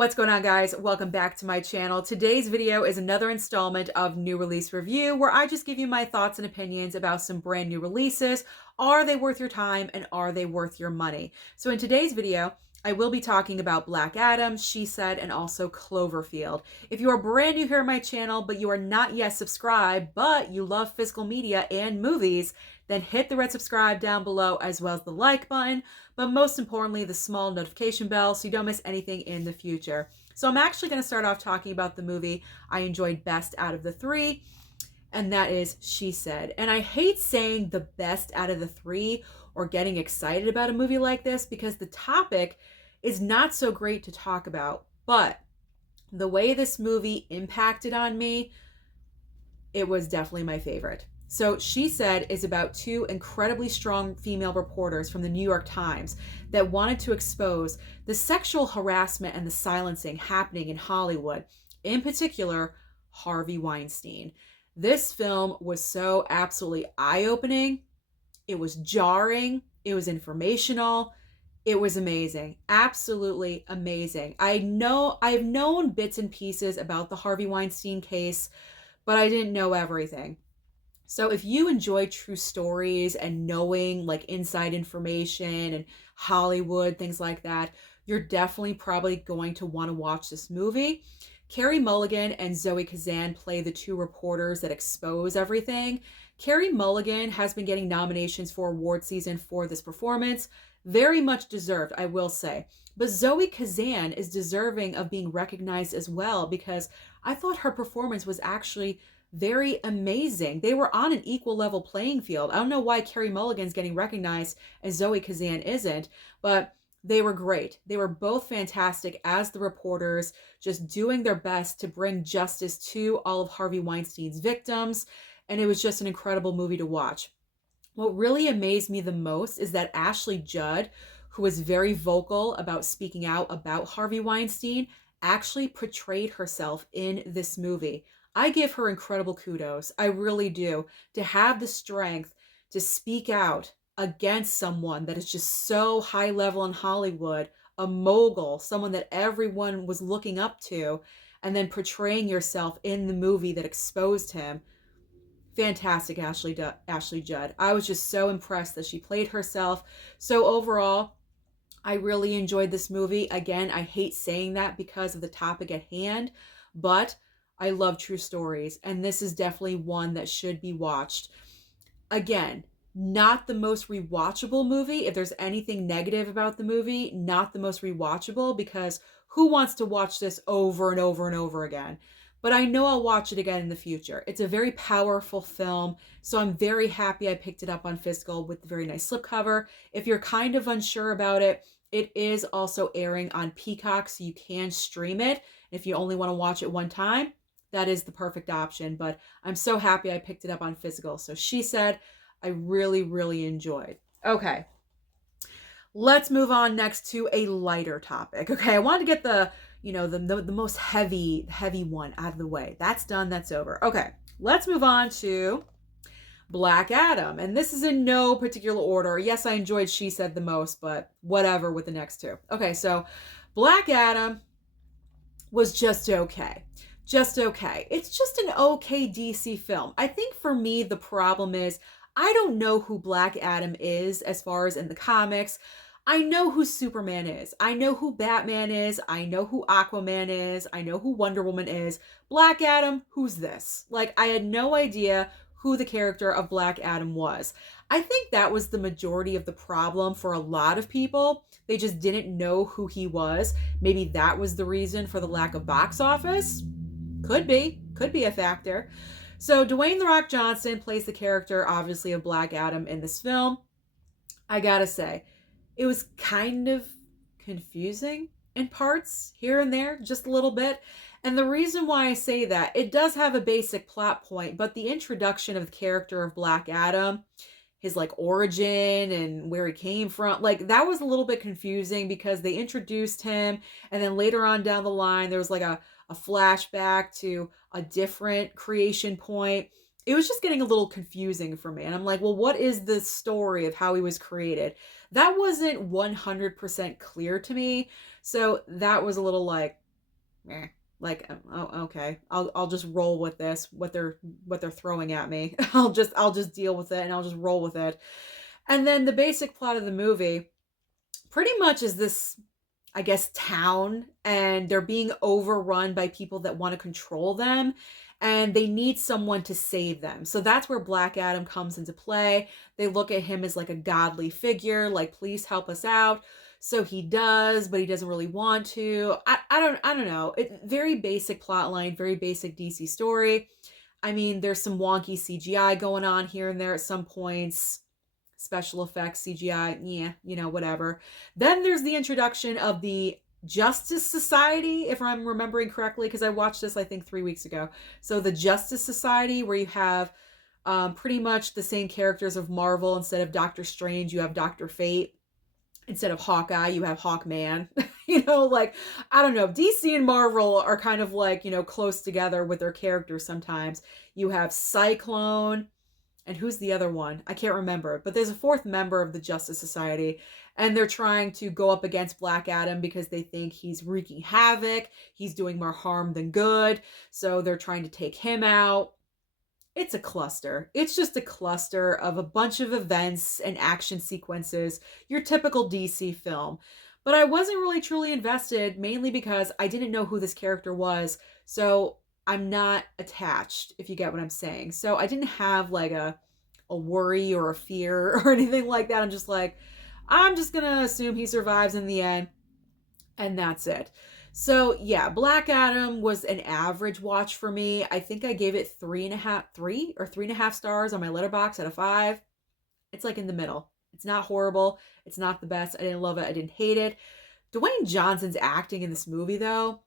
What's going on, guys? Welcome back to my channel. Today's video is another installment of New Release Review, where I just give you my thoughts and opinions about some brand new releases. Are they worth your time and are they worth your money? So in today's video, I will be talking about Black Adam, She Said, and also Cloverfield. If you are brand new here on my channel, but you are not yet subscribed, but you love physical media and movies, then hit the red subscribe down below as well as the like button, but most importantly, the small notification bell so you don't miss anything in the future. So I'm actually going to start off talking about the movie I enjoyed best out of the three, and that is She Said. And I hate saying the best out of the three or getting excited about a movie like this because the topic is not so great to talk about, but the way this movie impacted on me, it was definitely my favorite. So She Said is about two incredibly strong female reporters from the New York Times that wanted to expose the sexual harassment and the silencing happening in Hollywood, in particular, Harvey Weinstein. This film was so absolutely eye-opening. It was jarring. It was informational. It was amazing. Absolutely amazing. I've known bits and pieces about the Harvey Weinstein case, but I didn't know everything. So if you enjoy true stories and knowing like inside information and Hollywood, things like that, you're definitely probably going to want to watch this movie. Carey Mulligan and Zoe Kazan play the two reporters that expose everything. Carey Mulligan has been getting nominations for award season for this performance. Very much deserved, I will say. But Zoe Kazan is deserving of being recognized as well because I thought her performance was actually very amazing. They were on an equal level playing field. I don't know why Carey Mulligan's getting recognized and Zoe Kazan isn't, but they were great. They were both fantastic as the reporters, just doing their best to bring justice to all of Harvey Weinstein's victims, and it was just an incredible movie to watch. What really amazed me the most is that Ashley Judd, who was very vocal about speaking out about Harvey Weinstein, actually portrayed herself in this movie. I give her incredible kudos. I really do. To have the strength to speak out against someone that is just so high level in Hollywood, a mogul, someone that everyone was looking up to, and then portraying yourself in the movie that exposed him. Fantastic, Ashley Judd. I was just so impressed that she played herself. So overall, I really enjoyed this movie. Again, I hate saying that because of the topic at hand, but I love true stories, and this is definitely one that should be watched. Again, not the most rewatchable movie. If there's anything negative about the movie, not the most rewatchable, because who wants to watch this over and over and over again? But I know I'll watch it again in the future. It's a very powerful film, so I'm very happy I picked it up on physical with the very nice slipcover. If you're kind of unsure about it, it is also airing on Peacock, so you can stream it. If you only want to watch it one time, that is the perfect option, but I'm so happy I picked it up on physical. So She Said, I really, really enjoyed. Okay, let's move on next to a lighter topic. Okay, I wanted to get the most heavy one out of the way. That's done, that's over. Okay, let's move on to Black Adam. And this is in no particular order. Yes, I enjoyed She Said the most, but whatever with the next two. Okay, so Black Adam was just okay. Just okay. It's just an okay DC film. I think for me, the problem is I don't know who Black Adam is as far as in the comics. I know who Superman is. I know who Batman is. I know who Aquaman is. I know who Wonder Woman is. Black Adam, who's this? Like, I had no idea who the character of Black Adam was. I think that was the majority of the problem for a lot of people. They just didn't know who he was. Maybe that was the reason for the lack of box office. Could be a factor. So Dwayne "The Rock" Johnson plays the character, obviously, of Black Adam in this film. I gotta say, it was kind of confusing in parts, here and there, just a little bit. And the reason why I say that, it does have a basic plot point, but the introduction of the character of Black Adam, his like origin and where he came from, like that was a little bit confusing because they introduced him and then later on down the line there was like a flashback to a different creation point. It was just getting a little confusing for me. And I'm like, well, what is the story of how he was created? That wasn't 100% clear to me. So that was a little like, meh. Like, oh, okay, I'll just roll with this. What they're throwing at me. I'll just deal with it and I'll just roll with it. And then the basic plot of the movie pretty much is this, I guess, town, and they're being overrun by people that want to control them, and they need someone to save them. So that's where Black Adam comes into play. They look at him as like a godly figure, like, please help us out. So he does, but he doesn't really want to. I don't know. Very basic plot line, very basic DC story. I mean, there's some wonky CGI going on here and there at some points, special effects, CGI, yeah, whatever. Then there's the introduction of the Justice Society, if I'm remembering correctly, because I watched this, I think, 3 weeks ago. So the Justice Society, where you have pretty much the same characters of Marvel. Instead of Doctor Strange, you have Doctor Fate. Instead of Hawkeye, you have Hawkman. Like, I don't know. DC and Marvel are kind of like, close together with their characters sometimes. You have Cyclone, and who's the other one? I can't remember. But there's a fourth member of the Justice Society, and they're trying to go up against Black Adam because they think he's wreaking havoc. He's doing more harm than good. So they're trying to take him out. It's a cluster. It's just a cluster of a bunch of events and action sequences, your typical DC film. But I wasn't really truly invested, mainly because I didn't know who this character was. So I'm not attached, if you get what I'm saying. So I didn't have like a worry or a fear or anything like that. I'm just like, I'm just going to assume he survives in the end. And that's it. So yeah, Black Adam was an average watch for me. I think I gave it 3.5 stars on my Letterboxd out of 5. It's like in the middle. It's not horrible. It's not the best. I didn't love it. I didn't hate it. Dwayne Johnson's acting in this movie, though,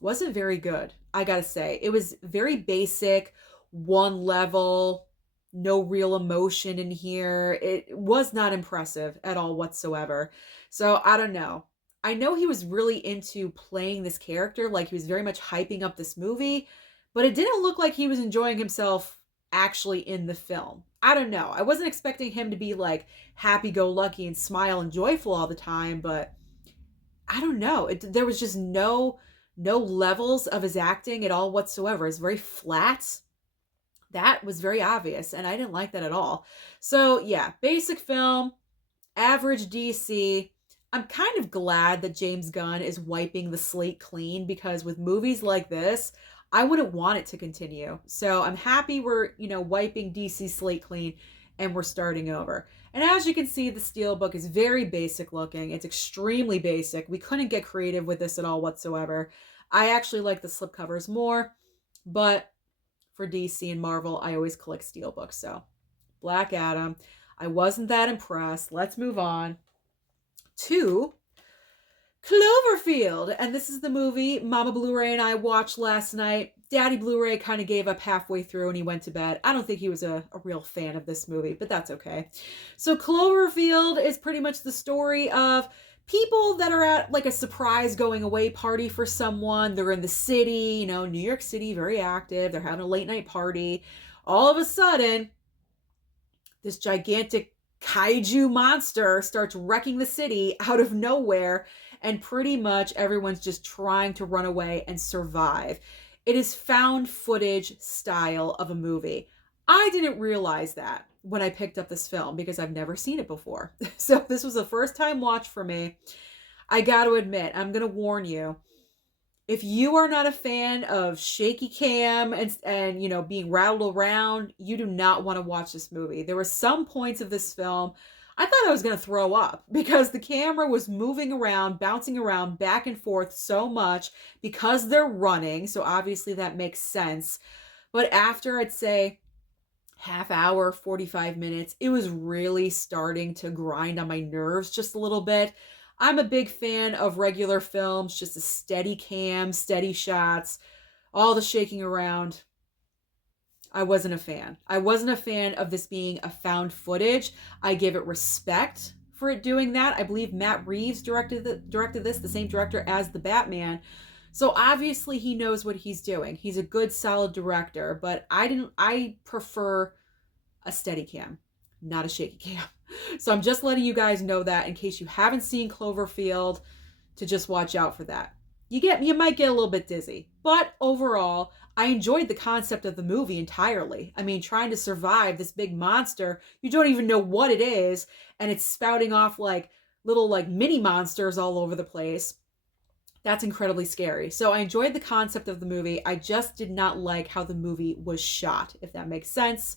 wasn't very good. I gotta say, it was very basic, one level, no real emotion in here. It was not impressive at all whatsoever. So I don't know. I know he was really into playing this character, like he was very much hyping up this movie, but it didn't look like he was enjoying himself actually in the film. I don't know. I wasn't expecting him to be like happy-go-lucky and smile and joyful all the time, but I don't know. There was just no levels of his acting at all whatsoever. It's very flat. That was very obvious, and I didn't like that at all. So yeah, basic film, average DC. I'm kind of glad that James Gunn is wiping the slate clean, because with movies like this, I wouldn't want it to continue. So I'm happy we're, wiping DC slate clean and we're starting over. And as you can see, the Steelbook is very basic looking. It's extremely basic. We couldn't get creative with this at all whatsoever. I actually like the slipcovers more, but for DC and Marvel, I always collect Steelbooks. So Black Adam, I wasn't that impressed. Let's move on to Cloverfield. And this is the movie Mama Blu-ray and I watched last night. Daddy Blu-ray kind of gave up halfway through and he went to bed. I don't think he was a real fan of this movie, but that's okay. So Cloverfield is pretty much the story of people that are at like a surprise going away party for someone. They're in the city, New York City, very active. They're having a late night party. All of a sudden, this gigantic kaiju monster starts wrecking the city out of nowhere, and pretty much everyone's just trying to run away and survive. It is found footage style of a movie. I didn't realize that when I picked up this film because I've never seen it before. So this was a first time watch for me. I got to admit, I'm going to warn you, if you are not a fan of shaky cam and being rattled around, you do not want to watch this movie. There were some points of this film I thought I was going to throw up because the camera was moving around, bouncing around back and forth so much because they're running. So obviously that makes sense. But after, I'd say, half hour, 45 minutes, it was really starting to grind on my nerves just a little bit. I'm a big fan of regular films, just a steady cam, steady shots, all the shaking around. I wasn't a fan. I wasn't a fan of this being a found footage. I give it respect for it doing that. I believe Matt Reeves directed this, the same director as The Batman. So obviously he knows what he's doing. He's a good, solid director, but I prefer a steady cam, not a shaky cam. So I'm just letting you guys know that in case you haven't seen Cloverfield, to just watch out for that. you might get a little bit dizzy. But overall, I enjoyed the concept of the movie entirely. I mean, trying to survive this big monster, you don't even know what it is, and it's spouting off like little like mini monsters all over the place. That's incredibly scary. So I enjoyed the concept of the movie. I just did not like how the movie was shot, if that makes sense.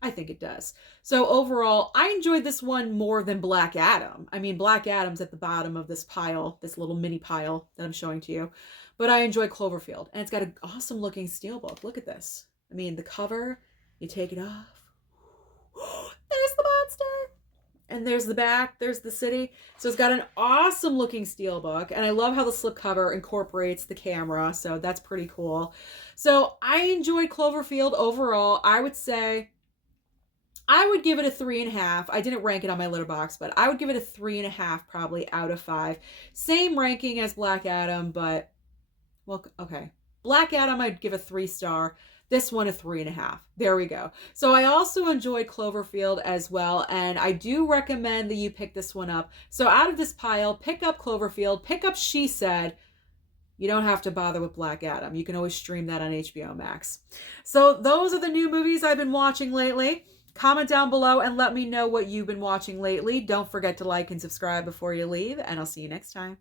I think it does. So overall, I enjoyed this one more than Black Adam. I mean, Black Adam's at the bottom of this pile, this little mini pile that I'm showing to you. But I enjoy Cloverfield. And it's got an awesome looking steelbook. Look at this. I mean, the cover, you take it off. There's the monster. And there's the back, there's the city. So it's got an awesome looking steelbook. And I love how the slipcover incorporates the camera. So that's pretty cool. So I enjoyed Cloverfield overall. I would say I would give it a 3.5. I didn't rank it on my Letterboxd, but I would give it a 3.5 probably out of 5. Same ranking as Black Adam, but, well, okay. Black Adam, I'd give a 3-star. This one a 3.5. There we go. So I also enjoyed Cloverfield as well, and I do recommend that you pick this one up. So out of this pile, pick up Cloverfield, pick up She Said. You don't have to bother with Black Adam. You can always stream that on HBO Max. So those are the new movies I've been watching lately. Comment down below and let me know what you've been watching lately. Don't forget to like and subscribe before you leave, and I'll see you next time.